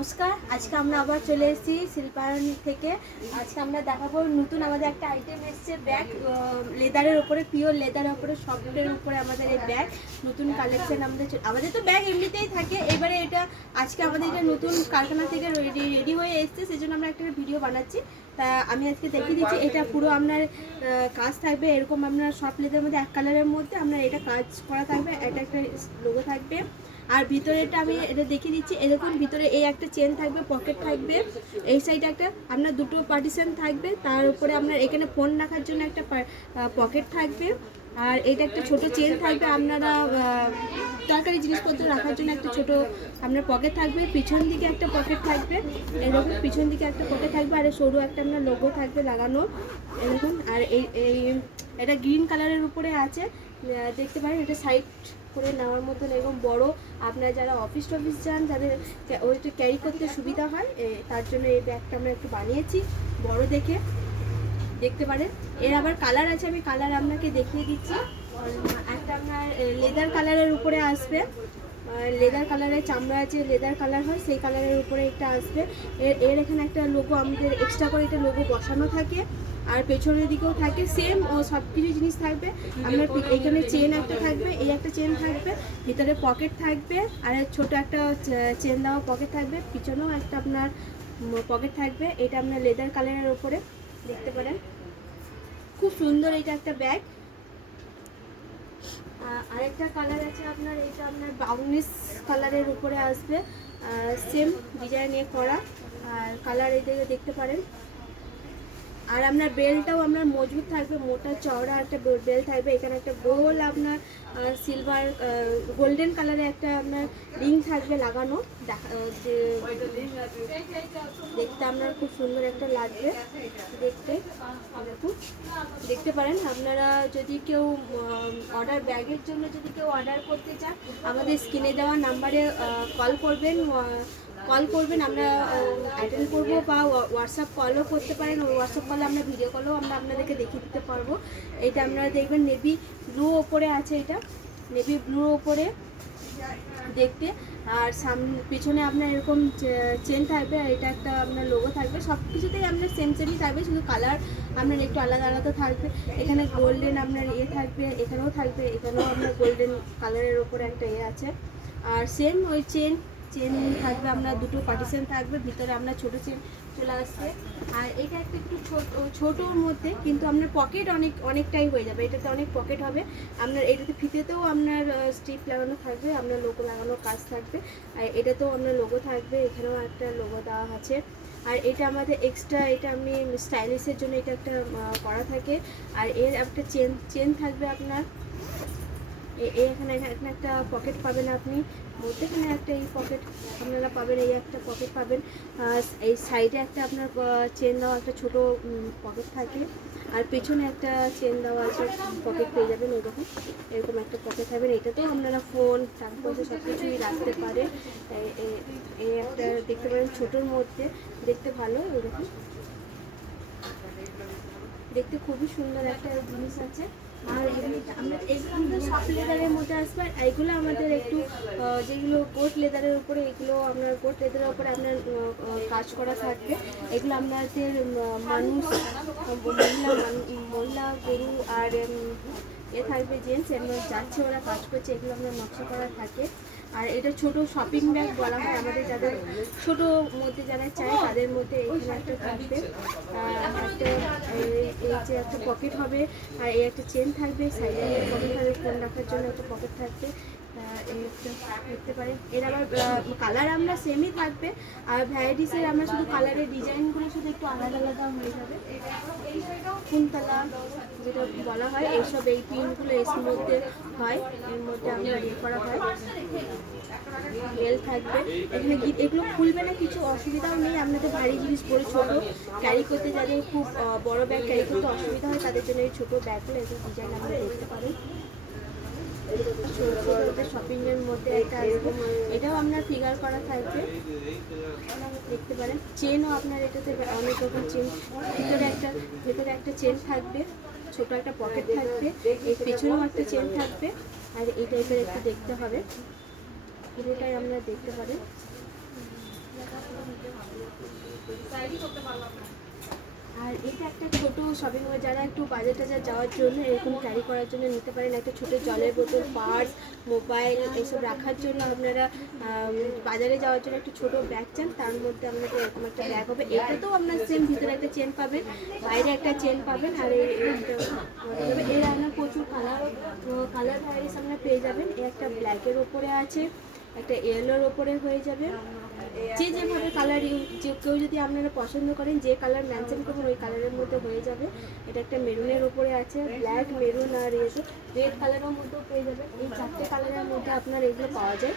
নমস্কার, আজকে আমরা আবার চলে এসেছি শিল্পায়ন থেকে। আজকে আমরা দেখাবো নতুন আমাদের একটা আইটেম এসছে, ব্যাগ লেদারের উপরে, পিওর লেদারের উপরে, সফটের উপরে আমাদের এই ব্যাগ নতুন কালেকশন। আমাদের তো ব্যাগ এমনিতেই থাকে, এবারে এটা আজকে আমাদের এটা নতুন কারখানা থেকে রেডি হয়ে এসছে, সেই জন্য আমরা একটা ভিডিও বানাচ্ছি। তা আমি আজকে দেখিয়ে দিচ্ছি, এটা পুরো আপনার কাজ থাকবে এরকম, আপনার সফট লেদারের মধ্যে এক কালারের মধ্যে আপনার এটা কাজ করা থাকবে, এটা একটা লোগো থাকবে। আর ভিতরে এটা আমি এটা দেখিয়ে দিচ্ছি, এরকম ভিতরে এই একটা চেন থাকবে, পকেট থাকবে, এই সাইডে একটা আপনার দুটো পার্টিশন থাকবে, তার উপরে আপনার এখানে ফোন রাখার জন্য একটা পকেট থাকবে। আর এটা একটা ছোট চেন থাকবে, আপনারা তরকারি জিনিসপত্র রাখার জন্য একটা ছোট আপনার পকেট থাকবে। পিছন দিকে একটা পকেট থাকবে, এরকম পিছন দিকে একটা পকেট থাকবে, আর সরু একটা আপনার লোগো থাকবে লাগানো এরকম। আর এই এটা গ্রিন কালারের উপরে আছে, দেখতে পারেন। এটা সাইড করে নেওয়ার মতন এরকম বড়, আপনারা যারা অফিস টফিস যান, যাদের ওইটা ক্যারি করতে সুবিধা হয়, তার জন্য এই ব্যাগটা আমরা একটু বানিয়েছি বড় দেখে, দেখতে পারেন। এর আবার কালার আছে, আমি কালার আপনাকে দেখিয়ে দিচ্ছি। একটা আপনার লেদার কালারের উপরে আসবে, লেদার কালারের চামড়া আছে, লেদার কালার হয় সেই কালারের উপরে একটা আসবে। এর এখানে একটা লোগো আমাদের এক্সট্রা করে একটা লোগো বসানো থাকে, আর পেছনের দিকেও থাকে সেম, ও সব কিছু জিনিস থাকবে। আপনার এখানে চেন একটা থাকবে, এই একটা চেন থাকবে, ভিতরে পকেট থাকবে, আর ছোট একটা চেন দেওয়া পকেট থাকবে, পিছনেও একটা আপনার পকেট থাকবে। এটা আপনার লেদার কালারের উপরে দেখতে পারেন, খুব সুন্দর। এটা একটা ব্যাগ। আরেকটা কালার আছে আপনার, এটা আপনার ব্রাউনিশ কালারের উপরে আসবে, সেম ডিজাইনে করা, আর কালার এই দিকে দেখতে পারেন। আর আপনার বেলটাও আপনার মজবুত থাকবে, মোটা চওড়া একটা বেল থাকবে। এখানে একটা গোল আপনার সিলভার গোল্ডেন কালারে একটা আপনার রিং থাকবে লাগানো, দেখতে আপনার খুব সুন্দর একটা লাগবে দেখতে। দেখতে পারেন। আপনারা যদি কেউ অর্ডার ব্যাগের জন্য যদি কেউ অর্ডার করতে চান, আমাদের স্ক্রিনে দেওয়া নাম্বারে কল করবেন, আমরা অ্যাটেন্ড করবো, বা হোয়াটসঅ্যাপ কলও করতে পারেন। হোয়াটসঅ্যাপ কলে আমরা ভিডিও কলেও আমরা আপনাদেরকে দেখিয়ে দিতে পারবো। এটা আপনারা দেখবেন নেভি ব্লু ওপরে আছে, এটা নেভি ব্লু ওপরে দেখতে। আর পিছনে আপনার এরকম চেন থাকবে, আর এটা একটা আপনার লোগো থাকবে। সব কিছুতেই আপনার সেম সেমই থাকবে, শুধু কালার আপনার একটু আলাদা আলাদা থাকবে। এখানে গোল্ডেন আপনার থাকবে, এখানেও থাকবে, এখানেও আপনার গোল্ডেন কালারের ওপরে একটা আছে। আর সেম ওই চেন থাকবে, আপনার দুটো পার্টিশন থাকবে, ভিতরে আপনার ছোটো চেন চলে আসবে। আর এটা একটা একটু ছোটোর মধ্যে, কিন্তু আপনার পকেট অনেকটাই হয়ে যাবে, এটাতে অনেক পকেট হবে। আপনার এটাতে ফিতেতেও আপনার স্ট্রিপ লাগানো থাকবে, আপনার লোগো লাগানো কাজ থাকবে। আর এটাতেও আপনার লোগো থাকবে, এখানেও একটা লোগো দেওয়া আছে। আর এটা আমাদের এক্সট্রা, এটা আপনি স্টাইলিশের জন্য এটা একটা করা থাকে। আর এর একটা চেন থাকবে আপনার, এখানে একটা পকেট পাবেন আপনি, মধ্যেখানে একটা এই পকেট আপনারা পাবেন, এই একটা পকেট পাবেন। এই সাইডে একটা আপনার চেন দেওয়া একটা ছোট পকেট থাকে, আর পেছনে একটা চেন দেওয়া আছে পকেট পেয়ে যাবেন, এরকম একটা পকেট পাবেন। এটাতেও আপনারা ফোন, টাকা পয়সা সব কিছুই রাখতে পারে। এই একটা দেখতে পারেন, ছোটোর মধ্যে দেখতে ভালো, এরকম দেখতে খুবই সুন্দর একটা জিনিস আছে। আর আমরা এগুলো সফট লেদারের মধ্যে আসবে, আর এইগুলো আমাদের একটু যেগুলো গোট লেদারের উপরে, এগুলো আপনার গোট লেদারের উপরে আপনার কাজ করা থাকবে। এগুলো আপনাদের মানুষ, মহিলা গরু আর থাকবে জেন্টস, এর যাচ্ছে ওরা কাজ করছে, এগুলো আপনার নকশা করা থাকে। আর এটা ছোট শপিং ব্যাগ বলা হয় আমাদের, যাদের ছোটো মধ্যে যারা চায় তাদের মধ্যে এখানে একটা থাকবে। একটা এই যে একটা পকেট হবে, আর এই একটা চেন থাকবে, সাইডে পকেট থাকবে, ফোন রাখার জন্য একটা পকেট থাকবে। এই একটা দেখতে পারেন। এর আবার কালার আমরা সেমই থাকবে, আর ভ্যারাইটিসের আমরা শুধু কালারের ডিজাইনগুলো শুধু একটু আলাদা আলাদা হয়ে যাবে। কুন্তলা যেটা বলা হয়, এইসব এই প্রিন্টগুলো এর মধ্যে হয়, এর মধ্যে আমরা করা হয়। বেল থাকবে এখানে, এগুলো খুলবে না, কিছু অসুবিধাও নেই। আপনাদের ভারী জিনিস পরে ছোটো ক্যারি করতে, যাদের খুব বড় ব্যাগ ক্যারি করতে অসুবিধা হয়, তাদের জন্য এই ছোটো ব্যাগগুলো এগুলো ডিজাইন আমরা দেখতে পারেন। শপিংয়ের মধ্যে একটা আসবে, এটাও আপনার ফিগার করা থাকবে, দেখতে পারেন। চেনও আপনার এটাতে অনেক রকম চেন, ভেতরে একটা চেন থাকবে, ছোট একটা পকেট থাকবে, এর পেছনেও একটা চেন থাকবে। আর এই টাইপের একটু দেখতে হবে, পুরোটাই আপনারা দেখতে পারেন। আর এটা একটা ছোট শপিং মল, যারা একটু বাজার টাজার যাওয়ার জন্য এরকম ক্যারি করার জন্য নিতে পারেন। একটা ছোট জলের বোতল, পার্স, মোবাইল এসব রাখার জন্য আপনারা বাজারে যাওয়ার জন্য একটু ছোট ব্যাগ চান, তার মধ্যে আপনাদের এরকম একটা ব্যাগ হবে। এটাতেও আপনার সেম ভিতরে একটা চেন পাবেন, বাইরে একটা চেন পাবেন। আর এর আপনার প্রচুর কালার ভ্যারাইটিস আপনারা পেয়ে যাবেন। এই একটা ব্ল্যাকের ওপরে আছে, একটা ইয়েলোর ওপরে হয়ে যাবে। যে যেভাবে কালার যে কেউ যদি আপনারা পছন্দ করেন যে কালার মেনশন করবেন ওই কালারের মধ্যে হয়ে যাবে। এটা একটা মেরুনের ওপরে আছে, ব্ল্যাক, মেরুন আর রেড কালারের মধ্যেও পেয়ে যাবেন। এই 4টে কালারের মধ্যে আপনার এগুলো পাওয়া যায়।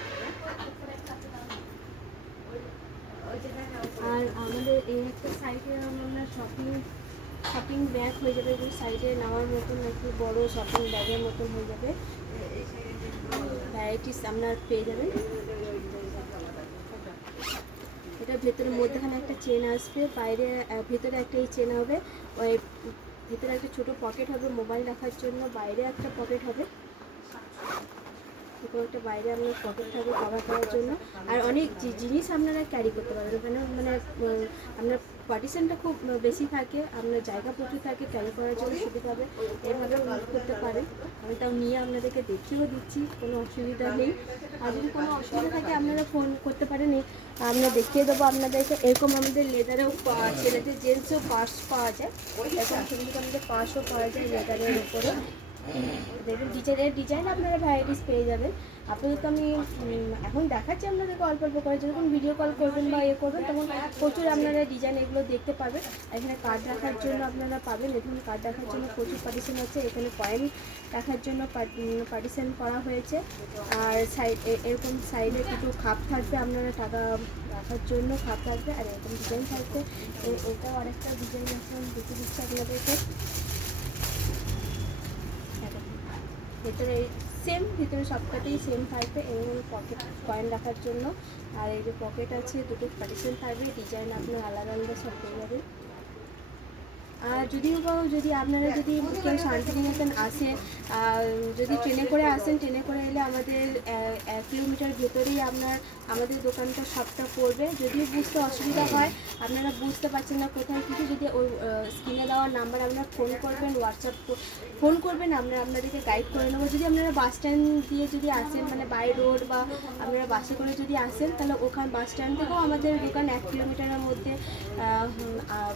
আর আমাদের এই একটা সাইডে আপনার শপিং ব্যাগ হয়ে যাবে, এগুলো সাইডে নেওয়ার মতন একটু বড় শপিং ব্যাগের মতন হয়ে যাবে। ভ্যারাইটিস আপনার পেয়ে যাবেন। এটা ভেতরে মধ্যখানে একটা চেন আসবে, বাইরে ভেতরে একটা এই চেন হবে, ওই ভেতরে একটা ছোট পকেট হবে মোবাইল রাখার জন্য, বাইরে একটা পকেট হবে, একটা বাইরে আপনার পকেট থাকবে কভার করার জন্য। আর অনেক জিনিস আপনারা ক্যারি করতে পারবেন ওখানে, মানে আপনার পার্টিশনটা খুব বেশি থাকে, আপনার জায়গা প্রচুর থাকে, ক্যারি করার জন্য সুবিধা হবে। এইভাবেও ইউজ করতে পারেন। আমি তাও নিয়ে আপনাদেরকে দেখিয়েও দিচ্ছি, কোনো অসুবিধা নেই। আর যদি কোনো অসুবিধা থাকে আপনারা ফোন করতে পারেন, আমরা দেখিয়ে দেবো আপনাদেরকে। এরকম আমাদের লেদারেও ছেলেদের জেন্টসও পার্স পাওয়া যায়, এরকম ছোটো ছোটো আমাদের পার্সও পাওয়া যায় লেদারের উপরে। দেখবেন ডিজাইন আপনারা ভ্যারাইটিস পেয়ে যাবেন। আপাতত আমি এখন দেখাচ্ছি আপনাদেরকে অল্প অল্প করে, যখন ভিডিও কল করবেন বা করবেন তখন প্রচুর আপনারা ডিজাইন এগুলো দেখতে পাবেন। এখানে কার্ড রাখার জন্য আপনারা পাবেন, এখানে কার্ড রাখার জন্য প্রচুর পার্টিশন আছে। এখানে কয়েন রাখার জন্য পার্টিশন করা হয়েছে। আর এরকম সাইডে কিছু খাপ থাকবে, আপনারা টাকা রাখার জন্য খাপ থাকবে। আর এরকম ডিজাইন থাকবে, এটাও আরেকটা ডিজাইন এখন দেখে দিচ্ছি আপনাদেরকে। ভেতরে সেম, ভিতরে সবকটাই সেম থাকবে। এবং পকেট কয়েন রাখার জন্য, আর এই যে পকেট আছে, দুটো পার্টিশন থাকবে, ডিজাইন আপনার আলাদা আলাদা সব পেয়ে যাবে। আর যদি আপনারা যদি কেউ শান্তিনিকেতন আসেন, যদি ট্রেনে করে আসেন, ট্রেনে করে এলে আমাদের 1 কিলোমিটার ভেতরেই আমাদের দোকানটা সবটা পড়বে। যদিও বুঝতে অসুবিধা হয়, আপনারা বুঝতে পারছেন না কোথায় কিছু, যদি ওই স্ক্রিনে দেওয়ার নাম্বার আপনারা ফোন করবেন, হোয়াটসঅ্যাপ ফোন করবেন, আমরা আপনাদেরকে গাইড করে নেবো। যদি আপনারা বাস স্ট্যান্ড দিয়ে যদি আসেন, মানে বাই রোড বা আপনারা বাসে করে যদি আসেন, তাহলে ওখানে বাস স্ট্যান্ড থেকেও আমাদের দোকান 1 কিলোমিটারের মধ্যে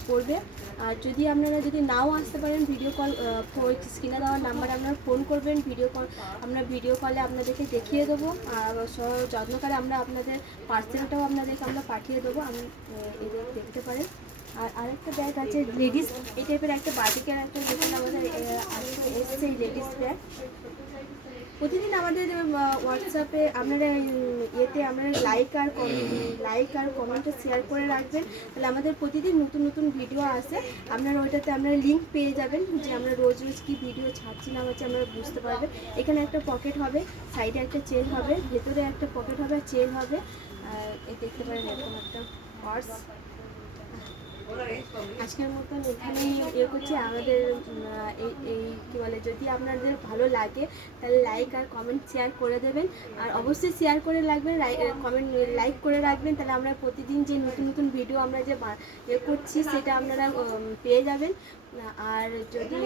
পড়বে। আর যদি নাও আসতে পারেন, ভিডিও কল স্ক্রিনে দেওয়ার নাম্বার আপনারা ফোন করবেন, আমরা ভিডিও কলে আপনাদেরকে দেখিয়ে দেবো। আর যত্নকারে আমরা আপনাদের পার্সেলটাও আপনাদেরকে আমরা পাঠিয়ে দেবো, এদের দেখতে পারেন। আর আরেকটা ব্যাগ আছে লেডিস, এই টাইপের একটা বাটিকের একটা দোকান আমাদের এসছে, এই লেডিস ব্যাগ। প্রতিদিন আমাদের হোয়াটসঅ্যাপে আপনারা আপনারা লাইক আর কমেন্টে শেয়ার করে রাখবেন, তাহলে আমাদের প্রতিদিন নতুন নতুন ভিডিও আসে। আপনারা ওইটাতে আপনারা লিঙ্ক পেয়ে যাবেন, যে আমরা রোজ কী ভিডিও ছাড়ছি না হচ্ছে আপনারা বুঝতে পারবেন। এখানে একটা পকেট হবে, সাইডে একটা চেন হবে, ভেতরে একটা পকেট হবে, চেন হবে। আর দেখতে পারেন এরকম একটা পার্স। আজকের মতন এখানেই করছি। আমাদের এই কী বলে, যদি আপনাদের ভালো লাগে তাহলে লাইক আর কমেন্ট শেয়ার করে দেবেন। আর অবশ্যই শেয়ার করে রাখবেন, কমেন্ট লাইক করে রাখবেন, তাহলে আমরা প্রতিদিন যে নতুন নতুন ভিডিও আমরা যে করছি সেটা আপনারা পেয়ে যাবেন। আর যদি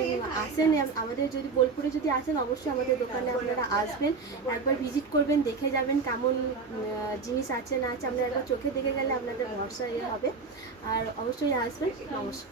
আসেন, আমাদের যদি বোলপুরে যদি আসেন, অবশ্যই আমাদের দোকানে আপনারা আসবেন, একবার ভিজিট করবেন, দেখে যাবেন কেমন জিনিস আছে না আছে। আপনারা একবার চোখে দেখে গেলে আপনাদের ভরসা হবে। আর অবশ্যই আসবেন। নমস্কার।